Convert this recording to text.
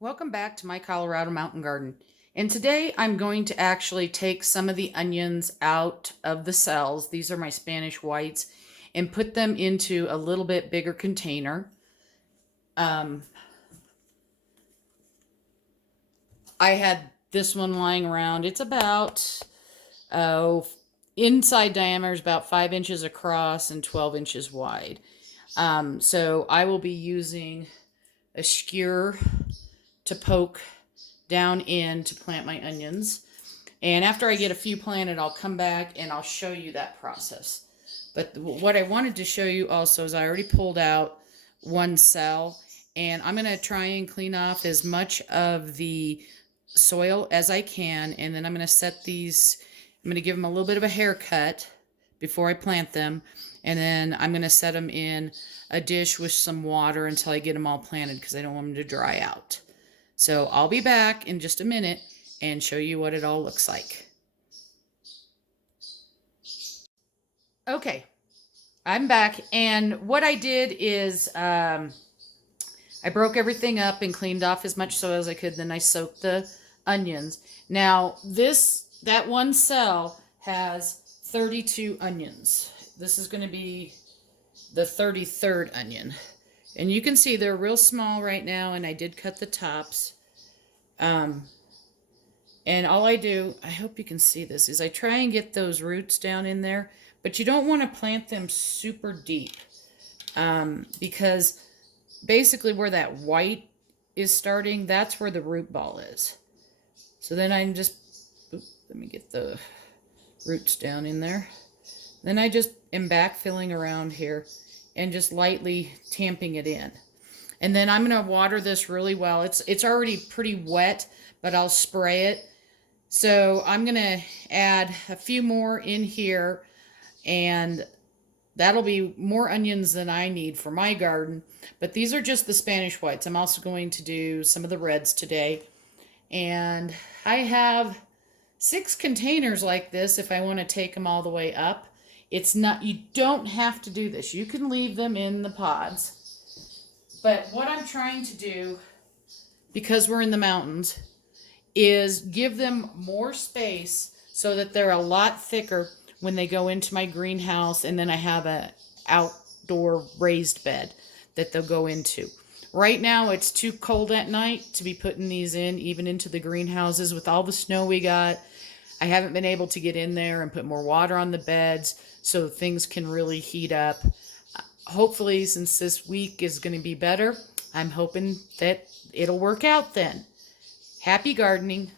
Welcome back to my Colorado Mountain Garden. And today I'm going to actually take some of the onions out of the cells. These are my Spanish whites, and put them into a little bit bigger container. Um, I had this one lying around. It's about, inside diameter is about 5 inches across and 12 inches wide. So I will be using a skewer to poke down in to plant my onions. And after I get a few planted, I'll come back and I'll show you that process. But what I wanted to show you also is I already pulled out one cell, and I'm going to try and clean off as much of the soil as I can. And then I'm going to set these, I'm going to give them a little bit of a haircut before I plant them. And then I'm going to set them in a dish with some water until I get them all planted, because I don't want them to dry out. So I'll be back in just a minute and show you what it all looks like. Okay, I'm back, and what I did is I broke everything up and cleaned off as much soil as I could. Then I soaked the onions. Now that one cell has 32 onions. This is going to be the 33rd onion. And you can see they're real small right now, and I did cut the tops. And all I do, I hope you can see this, is I try and get those roots down in there, but you don't want to plant them super deep, because basically where that white is starting, that's where the root ball is. So then I'm just, let me get the roots down in there. Then I just am backfilling around here and just lightly tamping it in. And then I'm going to water this really well. It's already pretty wet, but I'll spray it. So I'm going to add a few more in here, and that'll be more onions than I need for my garden. But these are just the Spanish whites. I'm also going to do some of the reds today. And I have 6 containers like this if I want to take them all the way up. It's not, you don't have to do this. You can leave them in the pods. But what I'm trying to do, because we're in the mountains, is give them more space so that they're a lot thicker when they go into my greenhouse, and then I have a outdoor raised bed that they'll go into. Right now it's too cold at night to be putting these in, even into the greenhouses. With all the snow we got, I haven't been able to get in there and put more water on the beds so things can really heat up. Hopefully, since this week is going to be better, I'm hoping that it'll work out then. Happy gardening.